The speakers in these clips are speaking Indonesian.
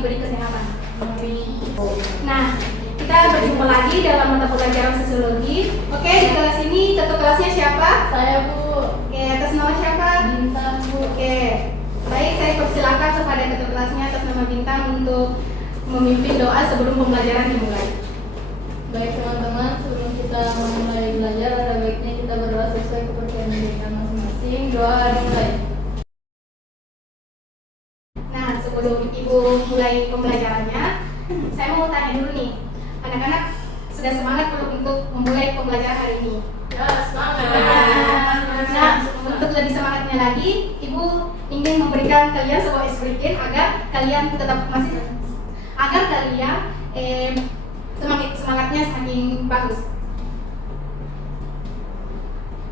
diberi kesehatan. Nah, kita berjumpa lagi dalam mata pelajaran sosiologi. Oke, di kelas ini ketua kelasnya siapa? Saya, Bu. Oke, atas nama siapa? Bintang, Bu. Oke, baik, saya persilakan kepada ketua kelasnya atas nama Bintang untuk memimpin doa sebelum pembelajaran dimulai. Baik teman-teman, sebelum kita memulai belajar, ada baiknya kita berdoa sesuai kepercayaan diri kita masing-masing. Doa dimulai. Nah, sebelum Ibu mulai pembelajarannya, saya mau tanya dulu nih, anak-anak sudah semangat belum untuk memulai pembelajaran hari ini? Ya, semangat. Nah, untuk lebih semangatnya lagi, Ibu ingin memberikan kalian sebuah icebreaker agar kalian tetap agar kalian semangatnya semakin bagus.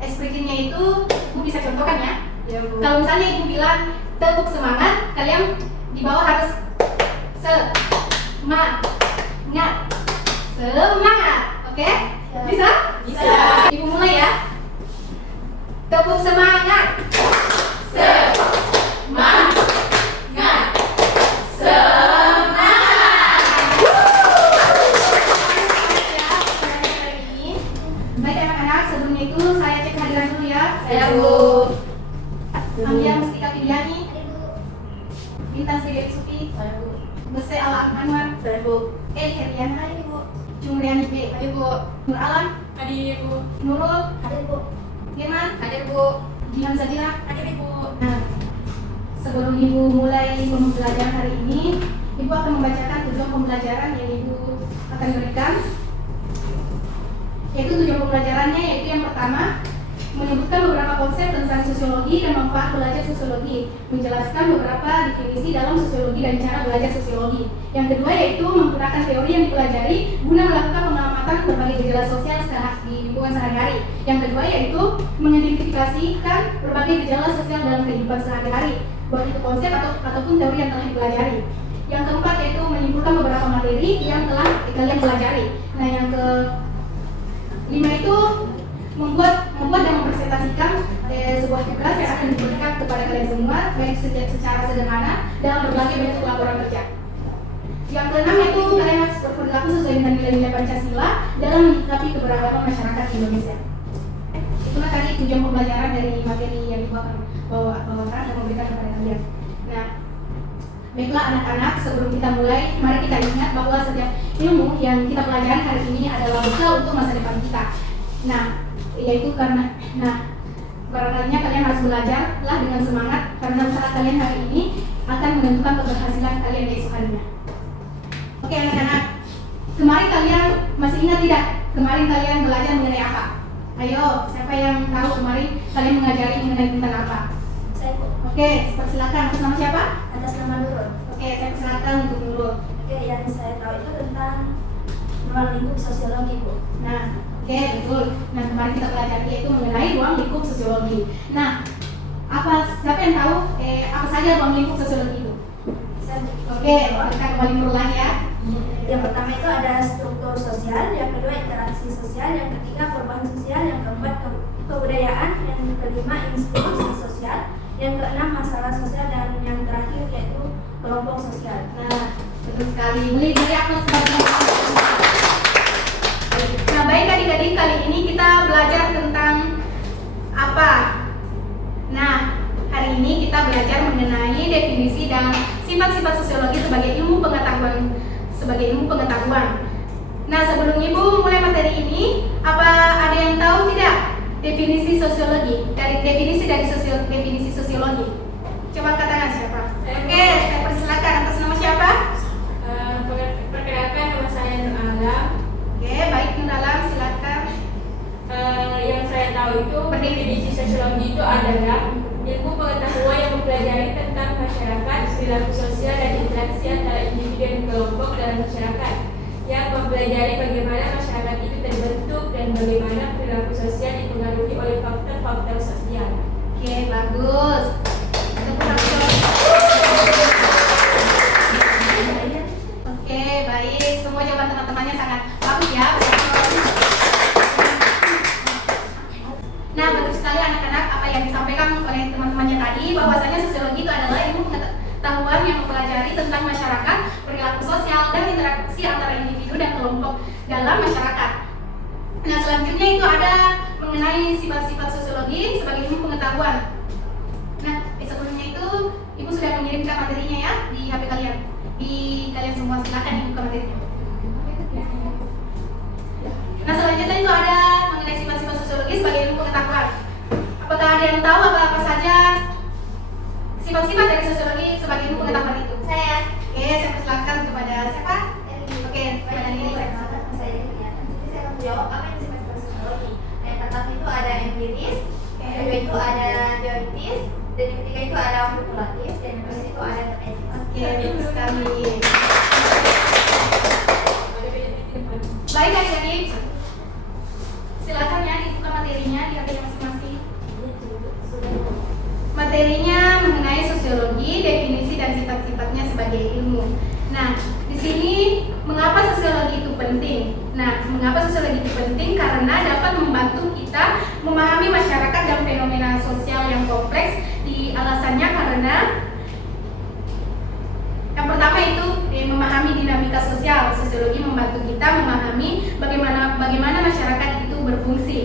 Icebreaker-nya itu Ibu bisa contohkan ya. Ya, Bu. Kalau misalnya Ibu bilang tepuk semangat, kalian di bawah harus semangat. Semangat. Oke? Bisa? Bisa. Ibu mulai ya. Tepuk semangat. Semangat. Baik anak-anak, sebelumnya itu saya cek kehadiran dulu ya. Saya, Bu. Ambil Mustika Piliani, Bintang Sri Suti, Saya, Bu. Bese Alam Anwar, Saya, Bu. Heriana, Cumriani B, Hadir, Bu. Nur Alam, Hadir, Bu. Nurul, Hadir, Bu. Firman, Hadir, Bu. Jihan Zadira. Hadir, Bu. Nah, sebelum Ibu mulai pembelajaran hari ini, Ibu akan membacakan tujuan pembelajaran yang Ibu akan berikan. Yaitu tujuan pembelajarannya yaitu yang pertama, menyebutkan beberapa konsep tentang sosiologi dan manfaat belajar sosiologi, menjelaskan beberapa definisi dalam sosiologi dan cara belajar sosiologi. Yang kedua yaitu menggunakan teori yang dipelajari guna melakukan pengamatan berbagai gejala sosial di lingkungan sehari-hari. Yang kedua yaitu mengidentifikasikan berbagai gejala sosial dalam kehidupan sehari-hari, baik itu konsep ataupun teori yang telah dipelajari. Yang keempat yaitu menyimpulkan beberapa materi yang telah kalian pelajari. Nah, yang kelima itu membuat dan mempresentasikan sebuah tugas yang akan diberikan kepada kalian semua, baik secara sederhana dalam berbagai bentuk laporan kerja. Yang keenam itu kalian harus berperilaku sesuai dengan nilai-nilai Pancasila dalam menyikapi keberagaman masyarakat Indonesia. Itulah tadi tujuan pembelajaran dari materi yang Ibu akan bawakan dan memberikan kepada kalian. Nah, baiklah anak-anak, sebelum kita mulai, mari kita ingat bahwa setiap ilmu yang kita pelajari hari ini adalah bekal untuk masa depan kita. Nah, yaitu karena barangkali kalian harus belajarlah dengan semangat karena usaha kalian hari ini akan menentukan keberhasilan kalian di esok harinya. Oke anak-anak, kemarin kalian masih ingat tidak? Kemarin kalian belajar mengenai apa? Ayo, siapa yang tahu kemarin kalian mengajari mengenai tentang apa? Saya, Bu. Oke, silakan. Atas nama siapa? Atas nama Nurul. Oke, saya persilakan untuk Nurul. Oke, yang saya tahu itu tentang ruang lingkup sosiologi, Bu. Nah, oke, betul. Nah, kemarin kita pelajari yaitu mengenai ruang lingkup sosiologi. Nah, siapa yang tahu apa saja ruang lingkup sosiologi itu? Saya, Bu. Oke, kita kembali berulang ya. Yang pertama itu ada struktur sosial, yang kedua interaksi sosial, yang ketiga perubahan sosial, yang keempat kebudayaan, yang kelima institusi sosial, yang keenam masalah sosial, dan yang terakhir yaitu kelompok sosial. Nah, betul sekali. Boleh beri aplaus sebagai. Nah, baik adik-adik, kali ini kita belajar tentang apa? Nah, hari ini kita belajar mengenai definisi dan sifat-sifat sosiologi sebagai ilmu pengetahuan. Nah, sebelum Ibu mulai materi ini, apa ada yang tahu tidak definisi sosiologi? Definisi sosiologi. Coba katakan siapa? Oke, saya persilakan. Atas nama siapa? Perkenalkan, nama saya Nur Alam. Oke, baik Nur Alam, silakan. Yang saya tahu itu definisi sosiologi itu adalah ilmu pengetahuan yang mempelajari tentang masyarakat, perilaku sosial dan interaksi antara individu dan kelompok dalam masyarakat, yang mempelajari bagaimana masyarakat itu terbentuk dan bagaimana perilaku sosial dipengaruhi oleh faktor-faktor sosial. Oke, bagus. Oke, baik. Semua jawaban teman-temannya sangat bagus ya. Nah, betul sekali anak-anak apa yang disampaikan oleh teman-temannya tadi, bahwasanya sosiologi itu adalah ilmu pengetahuan yang mempelajari tentang masyarakat, dalam masyarakat. Nah, selanjutnya itu ada mengenai sifat-sifat sosiologi sebagai ilmu pengetahuan. Nah, sebelumnya itu Ibu sudah mengirimkan materinya ya di HP kalian. Di kalian semua silakan dibuka materinya. Nah, selanjutnya itu ada mengenai sifat-sifat sosiologi sebagai ilmu pengetahuan. Apakah ada yang tahu apa saja sifat-sifat dari sosiologi sebagai ilmu pengetahuan itu? Saya. Oke, saya persilakan kepada siapa? Oke, kepada Lili. Saya akan menjawab apa yang sifat-sifat sosiologi. Yang pertama itu ada empiris, yang kedua itu ada teoritis, dan yang ketiga itu ada formulatif, dan yang ketiga itu ada etis. Oke, bagus sekali. Baik adik-adik, silakan ya dibuka materinya di HP masing-masing. Materinya mengenai sosiologi, definisi dan sifat-sifatnya sebagai ilmu. Nah, di sini mengapa sosiologi itu penting? Nah, mengapa sosiologi itu penting? Karena dapat membantu kita memahami masyarakat dan fenomena sosial yang kompleks. Di alasannya karena yang pertama itu memahami dinamika sosial. Sosiologi membantu kita memahami bagaimana masyarakat itu berfungsi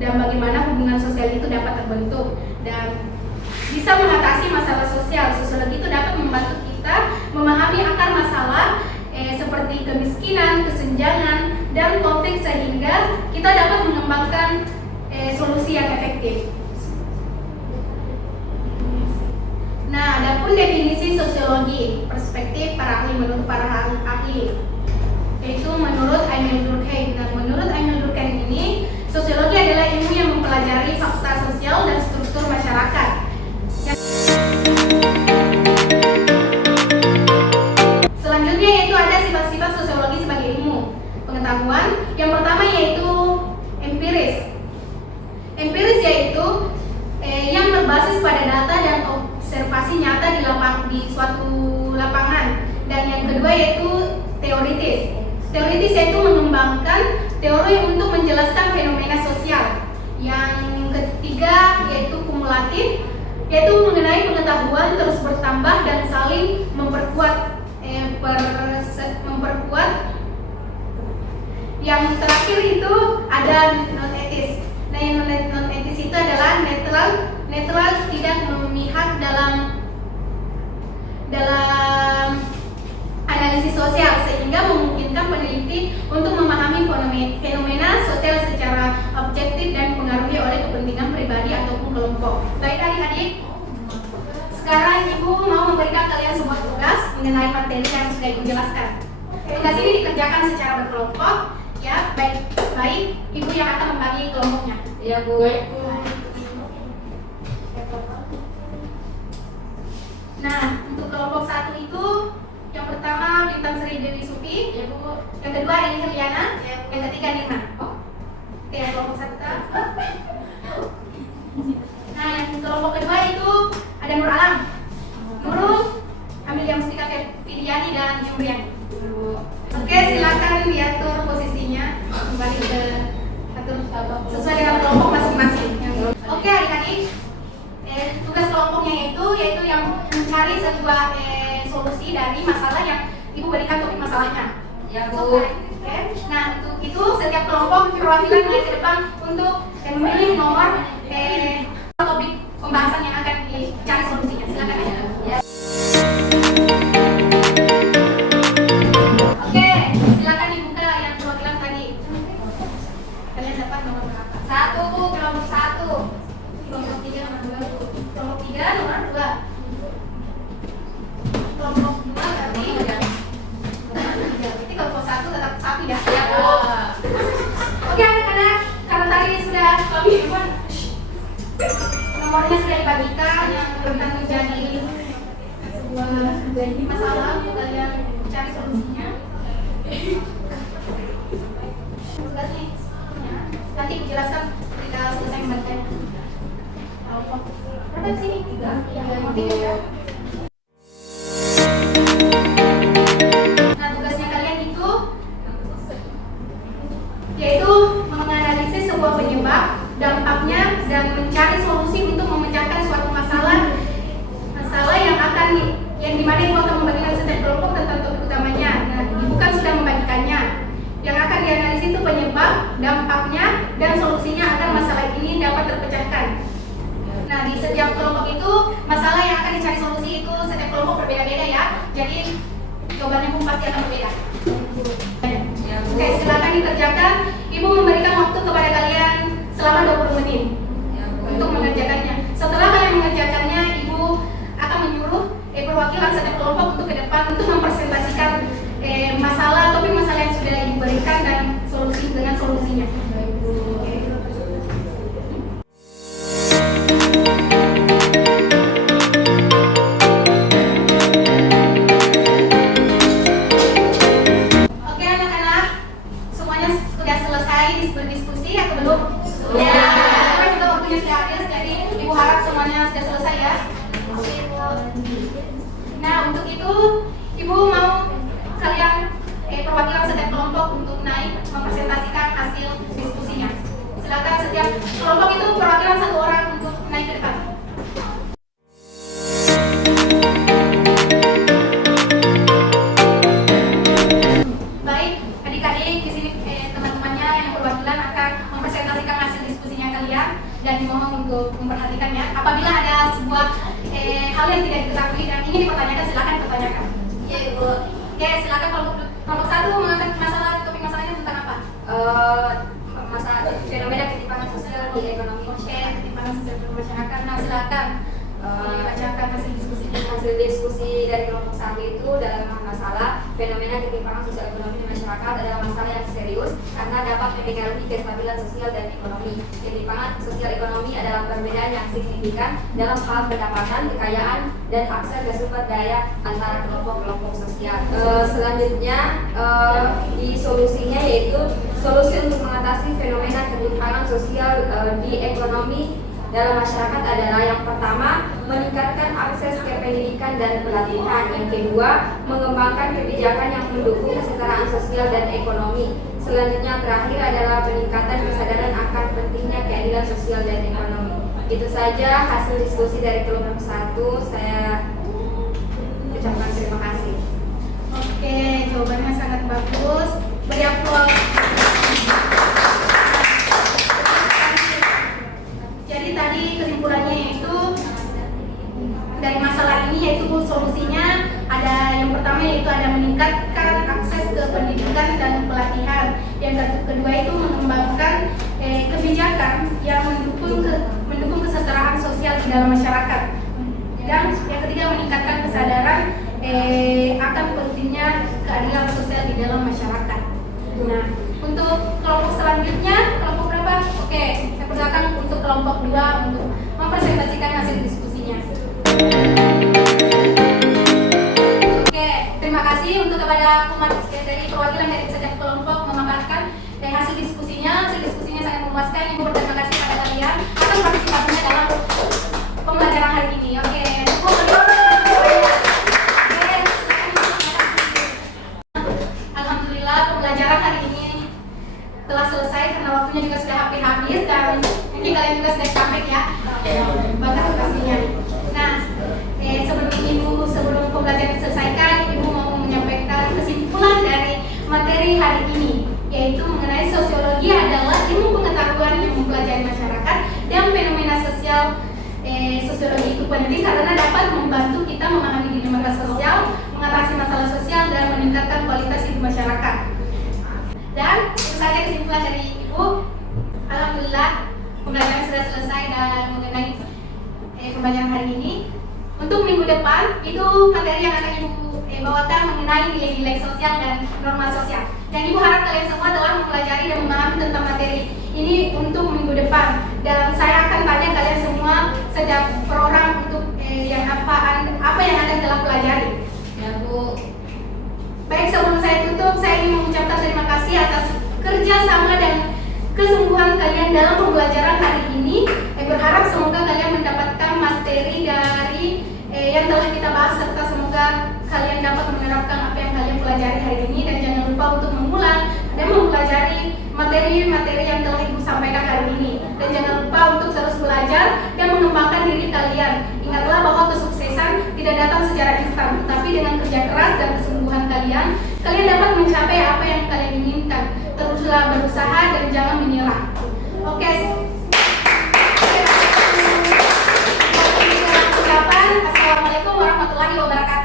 dan bagaimana hubungan sosial itu dapat terbentuk dan bisa mengatasi masalah sosial. Sosiologi itu dapat membantu kita memahami akar masalah seperti kemiskinan, kesenjangan, dan konflik sehingga kita dapat mengembangkan solusi yang efektif. Nah, adapun definisi sosiologi, perspektif para ahli menurut para ahli, yaitu menurut Emil Durkheim. Nah, menurut Emil Durkheim ini, sosiologi adalah ilmu yang mempelajari fakta sosial dan struktur masyarakat. Selanjutnya yaitu ada sifat-sifat sosiologi sebagai ilmu pengetahuan. Yang pertama yaitu empiris. Empiris yaitu yang berbasis pada data dan observasi nyata di suatu lapangan. Dan yang kedua yaitu teoritis. Teoritis yaitu mengembangkan teori untuk menjelaskan fenomena sosial. Yang ketiga yaitu kumulatif, yaitu mengenai pengetahuan terus bertambah dan saling memperkuat. Yang terakhir itu ada non etis. Nah, yang non etis itu adalah netral, tidak memihak dalam analisis sosial sehingga memungkinkan peneliti untuk memahami fenomena sosial secara objektif dan dipengaruhi oleh kepentingan pribadi ataupun kelompok. Baik adik-adik, sekarang Ibu mau memberikan kalian sebuah tugas mengenai materi yang sudah Ibu jelaskan. Tugas ini dikerjakan secara berkelompok, ya. Baik, Ibu yang akan membagi kelompoknya. Ya, Bu. Nah, untuk kelompok satu itu yang pertama Bintang Sri Dewi Sufi, Ya, Bu. yang kedua Eli Heliana, yang ketiga Nirna. Oke, kelompok satu. Nah, yang kelompok kedua itu ada Nur Alam, Nurul, Amelia Mustika Fidiani, dan Jumriani. Oke, silakan diatur posisinya kembali ke sesuai dengan kelompok masing-masing. Oke, adik-adik, tugas kelompoknya yaitu yang mencari sebuah solusi dari masalah yang Ibu berikan topik masalahnya. Ya, Bu. Oke. Nah, untuk itu setiap kelompok perwakilan naik ke depan untuk memilih nomor topik pembahasan yang akan dicari solusinya. Silakan aja. Ya. Oke, silakan dibuka yang perwakilan tadi. Kalian dapat nomor berapa? 1, Bu, kelompok 1. Kelompok 3 nomor 2, Bu. Kelompok 3 nomor 2. Kelompok 2 berarti berarti kelompok 1 tetap 1 ya. Ya, Bu. Oke, anak-anak, karena tadi sudah nomornya sudah dibagikan yang akan menjadi sebuah masalah untuk kalian cari solusinya. Tugasnya nanti dijelaskan ketika selesai membaca. Berapa di sini? 3 ya. Nah, tugasnya kalian itu yaitu menganalisis sebuah penyebab, dampaknya, dan mencari solusi untuk memecahkan suatu masalah yang dimana Ibu akan membagikan setiap kelompok tentang topik utamanya. Nah, Ibu kan sudah membagikannya. Yang akan dianalisis pasti akan berbeda. Oke, silakan dikerjakan. Ibu memberikan waktu kepada kalian selama 20 menit untuk mengerjakannya. Setelah kalian mengerjakannya, Ibu akan menyuruh perwakilan setiap kelompok untuk ke depan untuk mempresentasikan masalah, topik masalah yang sudah Ibu berikan dan solusi dengan solusinya. Oke anak-anak, semuanya sudah selesai berdiskusi atau belum? Sudah. Karena juga waktunya sudah habis, jadi Ibu harap semuanya sudah selesai ya. Nah, untuk itu Ibu mau kalian perwakilan setiap kelompok untuk naik mempresentasikan hasil diskusinya. Silakan setiap kelompok itu perwakilan 1 orang untuk naik ke depan. Baik, adik-adik di sini teman-temannya yang perwakilan akan mempresentasikan hasil diskusinya kalian dan dimohon untuk memperhatikannya. Apabila ada sebuah hal yang tidak diketahui dan ingin dipertanyakan, silakan pertanyakan. Iya, Ibu. Oke, silakan kelompok 1 mengangkat masalah, topik masalahnya tentang apa? Masalah fenomena ketimpangan sosial di ekonomi. Oke, ketimpangan sosial bermasyarakat. Nah, silakan bacakan hasil diskusinya. Hasil diskusi dari kelompok 1 itu dalam masalah fenomena ketimpangan sosial ekonomi di masyarakat adalah masalah yang serius karena dapat mempengaruhi kestabilan sosial dan ekonomi. Ketimpangan sosial ekonomi adalah perbedaan yang signifikan dalam hal pendapatan, kekayaan, dan akses ke sumber daya antara kelompok-kelompok sosial. Selanjutnya di solusinya yaitu solusi untuk mengatasi fenomena ketimpangan sosial di ekonomi dalam masyarakat adalah yang pertama, meningkatkan akses ke pendidikan dan pelatihan. Yang kedua, mengembangkan kebijakan yang mendukung kesetaraan sosial dan ekonomi. Selanjutnya terakhir adalah peningkatan kesadaran akan pentingnya keadilan sosial dan ekonomi. Itu saja hasil diskusi dari kelompok 1. Saya ucapkan terima kasih. Oke, jawabannya sangat bagus. Beri aplaus. Jadi tadi kesimpulannya yaitu dari masalah ini yaitu solusinya ada yang pertama yaitu ada meningkatkan akses ke pendidikan dan pelatihan. Yang kedua itu mengembangkan kebijakan yang mendukung kesetaraan sosial di dalam masyarakat. Dan yang ketiga meningkatkan kesadaran akan pentingnya keadilan sosial di dalam masyarakat. Nah, untuk kelompok selanjutnya, kelompok berapa? Oke, saya persilakan untuk kelompok 2 untuk mempresentasikan hasil diskusinya. Oke, terima kasih untuk kepada dari perwakilan dari setiap kelompok memaparkan hasil diskusinya. Hasil diskusinya sangat memuaskan. Ibu berterima kasih kepada kalian atas partisipasinya dalam pembelajaran hari ini. Oke, alhamdulillah pembelajaran hari ini telah selesai karena waktunya juga sudah hampir habis dan mungkin kalian juga sudah capek ya. Banget pastinya. Nah, sebelum pembelajaran diselesaikan, Ibu mau menyampaikan kesimpulan dari materi hari ini, yaitu mengenai sosiologi adalah ilmu pengetahuan yang mempelajari masyarakat dan fenomena sosial. Sosiologi itu penting karena dapat membantu kita memahami dinamika sosial, mengatasi masalah sosial dan meningkatkan kualitas hidup masyarakat. Dan itu saja kesimpulan dari Ibu. Alhamdulillah pembelajaran sudah selesai dan mengenai pembelajaran hari ini. Untuk minggu depan itu materi yang akan Ibu bawakan mengenai nilai-nilai sosial dan norma sosial. Dan Ibu harap kalian semua telah mempelajari dan memahami tentang materi ini untuk minggu depan. Dan saya akan tanya kalian semua setiap per orang untuk apa yang akan telah pelajari. Ya Bu. Baik, sebelum saya tutup, saya ingin mengucapkan terima kasih atas kerjasama dan kesungguhan kalian dalam pembelajaran hari ini. Berharap semoga kalian mendapatkan materi dari yang telah kita bahas serta semoga kalian dapat menerapkan apa yang kalian pelajari hari ini dan jangan lupa untuk mengulang dan mempelajari materi-materi yang telah Ibu sampaikan hari ini dan jangan lupa untuk terus belajar dan mengembangkan diri kalian. Ingatlah bahwa kesuksesan tidak datang secara instan, tetapi dengan kerja keras dan kesungguhan kalian dapat mencapai apa yang kalian inginkan. Teruslah berusaha dan jangan menyerah. Oke. Assalamualaikum warahmatullahi wabarakatuh.